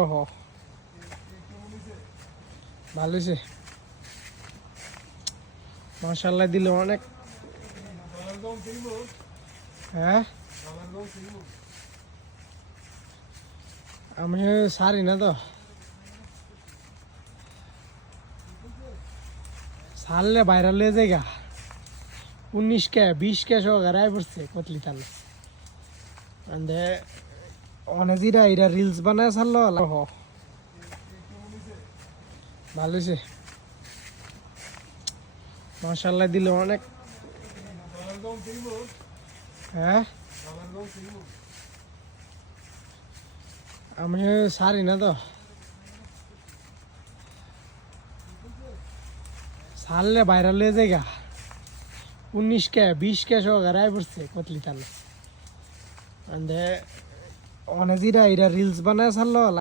ওহো ভালো হয়েছে মাশাআল্লাহ দিল অনেক। হ্যাঁ আমি সারি না তো সারলে ভাইরাল হয়ে যায়গা 19 কে 20 কে সহকারে পড়ছে কতলি তালে অনেক এরা রিলস বানায় ছাড়লো ভালো হয়েছে মাশাআল্লাহ দিল অনেক। হ্যাঁ আমি সারি না তো সারলে ভাইরাল হয়ে যায়গা 19 কে 20 কে সহকারে পড়ছে কতলি তালে অনেক এরা রিলস বানায় ছাড়লো।